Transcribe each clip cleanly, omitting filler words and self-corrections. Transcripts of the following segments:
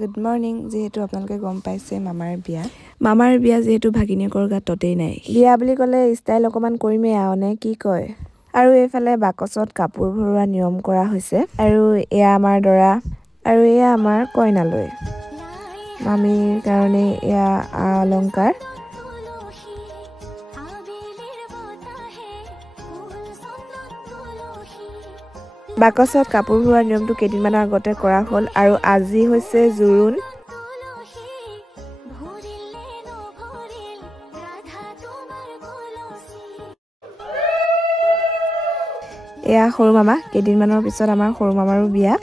Good morning যেহেতু আপোনালোকে গম পাইছে মামাৰ বিয়া যেহেতু ভাগিনীয়েকৰ গাত ততেই নাই বিয়া বুলি ক'লে ষ্টাইল অকমান কৰিমেই আনে কি কয় আৰু এইফালে বাকচত কাপোৰ ভৰোৱা নিয়ম কৰা হৈছে আৰু এয়া আমাৰ দৰা আৰু এয়া আমাৰ কইনালৈ মামীৰ কাৰণে এয়া অলংকাৰ বাকচত কাপোৰ ভৰোৱা নিয়মটো কেইদিনমানৰ আগতে কৰা হ'ল আৰু আজি হৈছে জোৰোণ এয়া সৰু মামা কেইদিনমানৰ পিছত আমাৰ সৰু মামাৰো বিয়া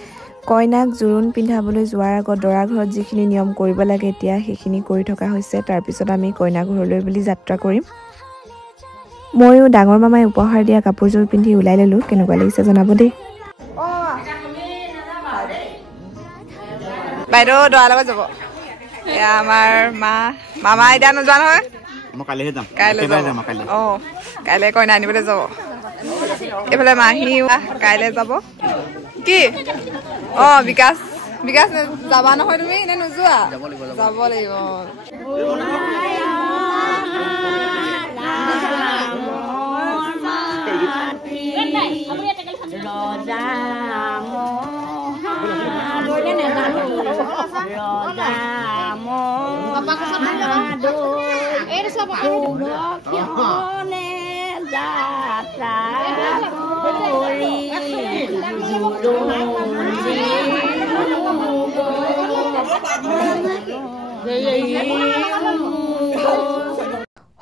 কইনাক জোৰোণ পিন্ধাবলৈ যোৱাৰ আগত দৰা ঘৰত যিখিনি নিয়ম কৰিব লাগে এতিয়া সেইখিনি কৰি থকা হৈছে তাৰ পিছত আমি কইনা ঘৰলৈ বুলি যাত্ৰা কৰিম ময়ো ডাঙৰ মামাই উপহাৰ দিয়া কাপোৰযোৰ পিন্ধি ওলাই ললো কেনেকুৱা লাগিছে জনাব দেই বাইদেউ দৰা লগত যাব এয়া আমাৰ মামা এতিয়া নোযোৱা নহয় কাইলৈ কইনা আনিবলৈ যাব এইফালে মাহী কাইলৈ যাব কি বিকাশ যাবা নহয় তুমি নে নোযোৱা যাব লাগিব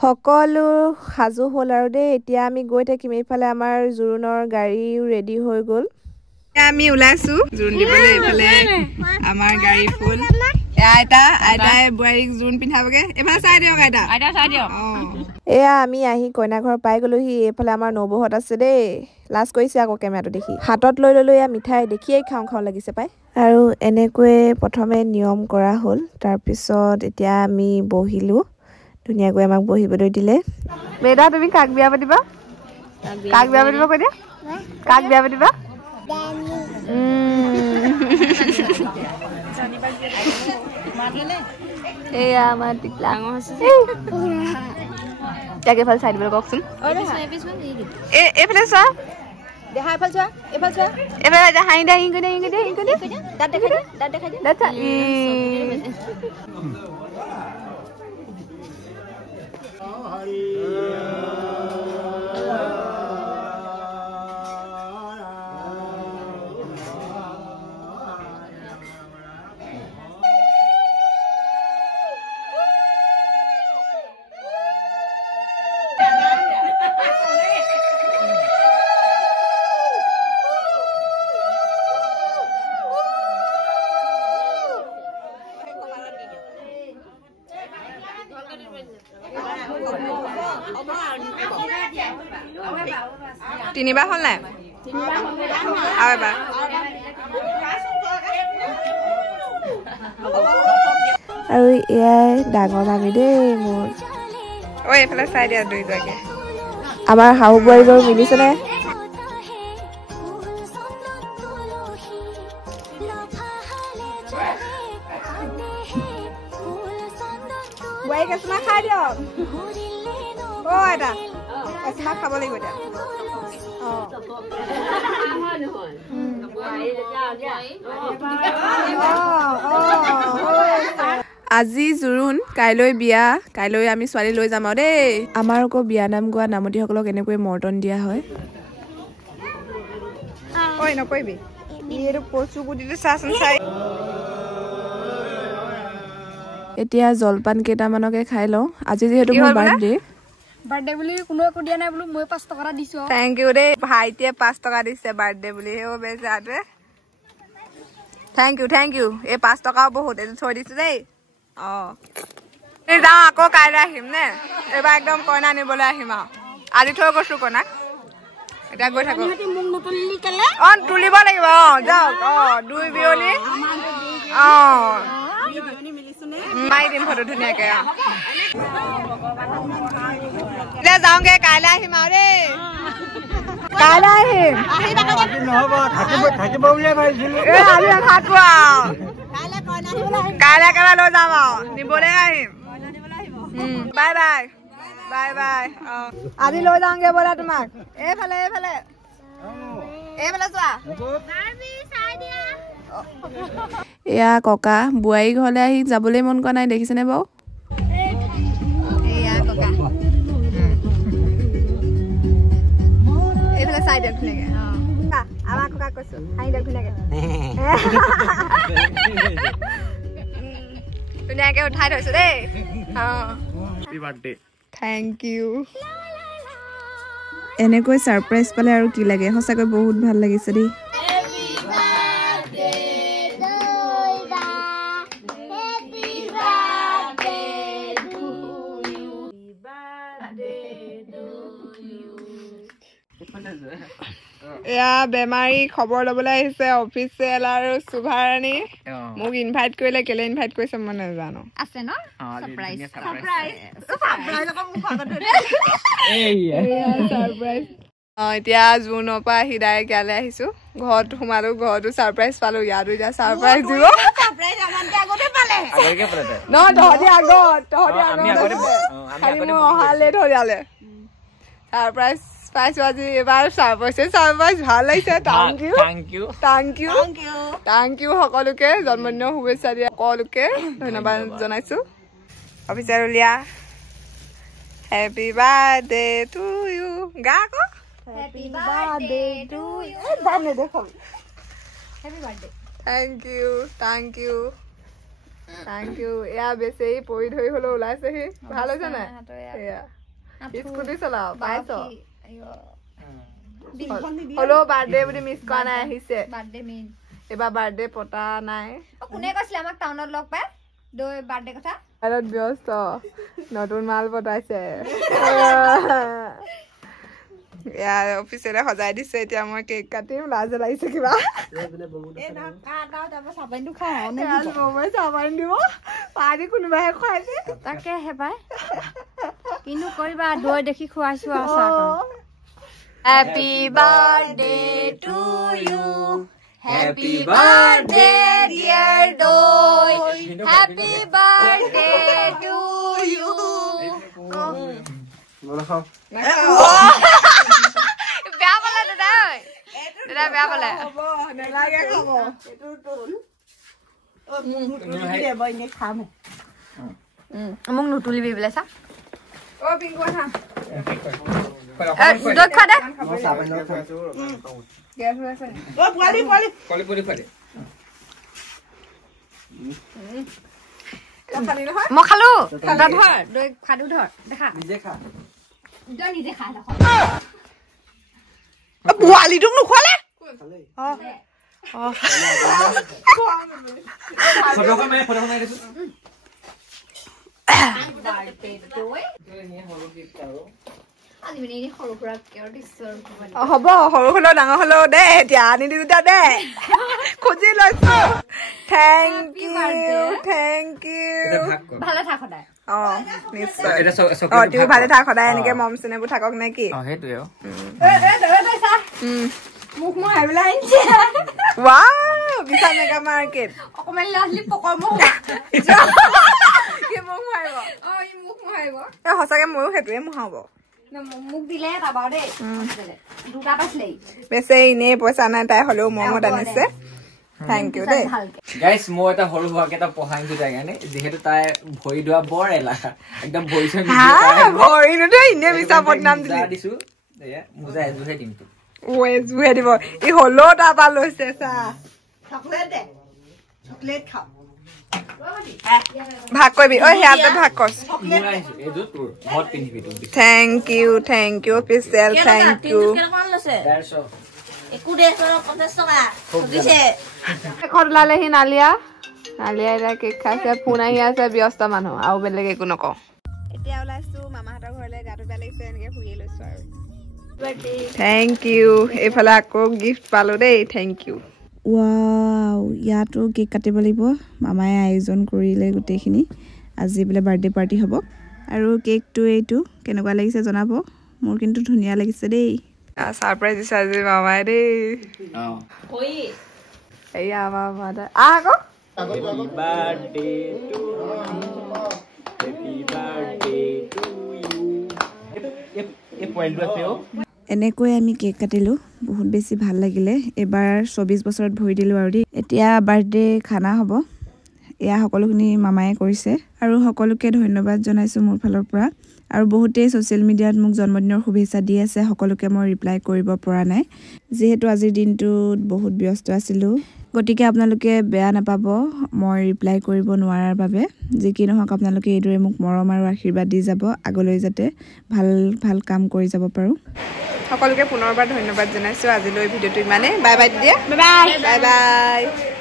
সকলো সাজু হ'ল আৰু দেই এতিয়া আমি গৈ থাকিম এইফালে আমাৰ জোৰোণৰ গাড়ীও ৰেডি হৈ গ'ল আমি ওলাইছো জোৰোণ দিবলৈ এইফালে আমাৰ গাড়ী ফুল আইতাই বোৱাৰীক জোৰোণ পিন্ধাবগে এইফালে চাই দিয়ক আইতা চাই দিয়ক এয়া আমি আহি কইনা ঘৰ পাই গলোহি এইফালে আমাৰ নবৌহঁত আছে দেই লাজ কৰিছে আকৌ কেমেৰাটো দেখি হাতত লৈ ললো এয়া মিঠাই দেখিয়েই খাওঁ লাগিছে পাই আৰু এনেকৈয়ে প্ৰথমে নিয়ম কৰা হ'ল তাৰপিছত এতিয়া আমি বহিলো ধুনীয়াকৈ আমাক বহিবলৈ দিলে বেদা তুমি কাক বিয়া পাতিবা কৈ দিয়া কাক বিয়া পাতিবা এয়া আমাৰ টিকলা ইয়াক এইফালে চাই দিবলৈ কওকচোন এইফালে চোৱা এইফালে হাঁহি তিনিবাৰ হ'ল নাই আৰু এবাৰ আৰু এয়াই ডাঙৰ মামী দেই মোৰ এইফালে চাই দিয়া দুইগৰাকী আমাৰ শাহু বোৱাৰীবোৰ মিলিছেনে বোৱাৰী কেঁচুমা খাই দিয়ক আইতা কেঁচুমা খাব লাগিব এতিয়া আজি জোৰোণ কাইলৈ বিয়া কাইলৈ আমি ছোৱালী লৈ যাম আৰু দেই আমাৰ আকৌ বিয়া নাম গোৱা নামতীসকলক এনেকৈ মৰ্টন দিয়া হয় নকৰিবি এতিয়া জলপান কেইটামানকে খাই লওঁ আজি যিহেতু মোৰ বাৰ্থডে বুলি কোনো একো দিয়া নাই বোলো মই 5 টকা দিছো থেংক ইউ দেই ভাইটিয়ে 5 টকা দিছে বাৰ্থডে বুলি হেও বেজাতে থেংক ইউ এই 5 টকাও বহুত এটো থৈ দিছো দেই যাওঁ আকৌ কাইলৈ আহিম নে এবাৰ একদম কইনা নিবলৈ আহিম আৰু আজি থৈ গৈছো কইনাক এটা গৈ থাকো তুলিব লাগিব যাওক দুই বিয়লি মাৰি দিম ফটো ধুনীয়াকে যাওঁগে কাইলৈ আহিম আৰু দেই কাইলৈ আহিম আজি নাথাকো আৰু কাইলৈ একেবাৰে লৈ যাম আৰু নিবলৈ আহিম বাই বাই বাই বাই আজি লৈ যাওঁগে ব'লা তোমাক এইফালে এইফালে এইফালে চোৱা এয়া ককা বোৱাৰী ঘৰলৈ আহি যাবলৈ মন কৰা নাই দেখিছেনে বাৰু এয়া ককা এইফালে চাই দিয়ক ধুনীয়াকে আমাৰ ককাক কৈছো হাঁহি দিয়ক ধুনীয়াকে ধুনীয়াকে উঠাই থৈছো দেই থেংক ইউ এনেকৈ ছাৰপ্ৰাইজ পালে আৰু কি লাগে সঁচাকৈ বহুত ভাল লাগিছে দেই এয়া বেমাৰী খবৰ ল'বলৈ আহিছে অফিচিয়েল আৰু সুভাৰাণী মোক ইনভাইট কৰিলে কেলে ইনভাইট কৰিছে মই নাজানো আছে ন সাৰপ্ৰাইজ এতিয়া জুনৰ পৰা আহি ডাইৰেক্ট ইয়ালৈ আহিছো ঘৰত সোমালো ঘৰতো ছাৰপ্ৰাইজ পালো ইয়াতো এতিয়া ছাৰপ্ৰাইজ দিব ন তহঁতি আগত অহা লেট হ'ল ইয়ালে ছাৰপ্ৰাইজ পাইছো আজি এবাৰ ছাৰপ্ৰাইজ ভাল লাগিছে থেংক ইউ সকলোকে জন্মদিনৰ শুভেচ্ছা দিয়া সকলোকে ধন্যবাদ জনাইছো অফিচাৰ উলিয়া হেপী বাৰ্থডে টু ইউ গা আকৌ happy birthday to you thank you এয়া বেছি পৰি ধৰি হলেও ওলাইছেহি ভাল হৈছে নাই এয়া স্কুটি চলাও পাইছ হলো বাৰ্থডে বুলি মিছ কৰা নাই আহিছে এবাৰ বাৰ্থডে পতা নাই কোনে কৈছিলে আমাক টাউনত লগ পাই দৈ বাৰ্থডে কথা ব্যস্ত নতুন মাল পতাইছে ইয়াৰ অফিচলে সজাই দিছে এতিয়া মই কেক কাটিম লাজ লাগিছে কিবা চাবাইন দিব পাৰি কোনোবাই খুৱাইছে তাকেহে পাই কিনো কৰিবা দৈ দেখি খুৱাইছো Happy birthday to you. Happy birthday, dear Doi. Happy birthday to you. বেয়া পালে দাদা বেয়া পালে মোক নুতুলিবি বোলে চা অ পিংকু খা দুধ খা দে মই খালো ধৰ দৈ খাদু ধৰ দেখা নিজে খা পোৱালিটোক নোখোৱালে হ'ব সৰু হলেও ডাঙৰ হলেও দে এতিয়া আনি দি দুটা দে খুজি লৈছো থেংক ইউ ভালে থাক সদায় নিশ্চয় ভালে থাক সদায় এনেকে মম চেনেবোৰ থাকক নে কি মুখ মই আইবলা আনছে ওয়াও বিশাল মেগা মার্কেট অকমান লাহলি পকৰ মুখ কি মুখ মাৰিব ই মুখ মাৰিব হসাকে ময়ো হেতুৱে মুহাব মুখ দিলে তাবা দে দুটা পাছলে বেছে ইনে পইচা নাই তাই হলেও মমত আনিছে থ্যাংক ইউ দে গাইস মই এটা হল হোৱাকেটা পহাইছো জাগানে যেহেতু তাই ভৰি দোৱা বৰ এলাকা একদম ভৰিছে ভৰি নতে ইনে বিছা বদনাম দিছো এয়া মুজাই জুহে দিমটো ওয়ে জুহে দিব ই হলো তাবা লৈছে সা চকলেট দে চকলেট খাও ভাগ কৰিবি ঐ হেয়াতে ভাগ কৰ thank you official thank you এখন ওলালেহি নালিয়া এতিয়া কেক খাইছে ফোন আহি আছে ব্যস্ত মানুহ আৰু বেলেগ একো নকওঁ এতিয়া ওলাইছো মামাহঁতৰ ঘৰলৈ গাটো বেয়া লাগিছে এনেকে ফুৰিয়ে লৈছো আৰু থ্যাংক ইউ এইফালে আকৌ গিফ্ট পালো দেই থ্যাংক ইউ ৱাও ইয়াতো কেক কাটিব লাগিব মামায়ে আয়োজন কৰিলে গোটেইখিনি আজি বোলে বাৰ্থডে পাৰ্টি হ'ব আৰু কেকটো এইটো কেনেকুৱা লাগিছে জনাব মোৰ কিন্তু ধুনীয়া লাগিছে দেই সারপ্রাইজ দিছে মামাই দেই এয়া মামা আকৌ Happy birthday to you. Happy birthday to you. If point do আছে এনেকৈ আমি কেক কাটিলো বহুত বেছি ভাল লাগিলে এবাৰ 24 বছৰত ভৰি দিলো আৰু এতিয়া বাৰ্থডে খানা হ'ব এয়া সকলোখিনি মামায়ে কৰিছে আৰু সকলোকে ধন্যবাদ জনাইছো মোৰ ফালৰ পৰা আৰু বহুতে সোশ্যাল মিডিয়াত মোক জন্মদিনৰ শুভেচ্ছা দি আছে সকলোকে মই ৰিপ্লাই কৰিব পৰা নাই যেহেতু আজিৰ দিনটোত বহুত ব্যস্ত আছিলো গতিকে আপোনালোকে বেয়া নাপাব মই ৰিপ্লাই কৰিব নোৱাৰাৰ বাবে যে কি নহওক আপোনালোকে এইদৰে মোক মৰম আৰু আশীৰ্বাদ দি যাব আগলৈ যাতে ভাল ভাল কাম কৰি যাব পাৰো সকলোকে পুনৰবাৰ ধন্যবাদ জনাইছো আজিলৈ ভিডিওটো ইমানে বাই বাই দিয়া বাই বাই বাই বাই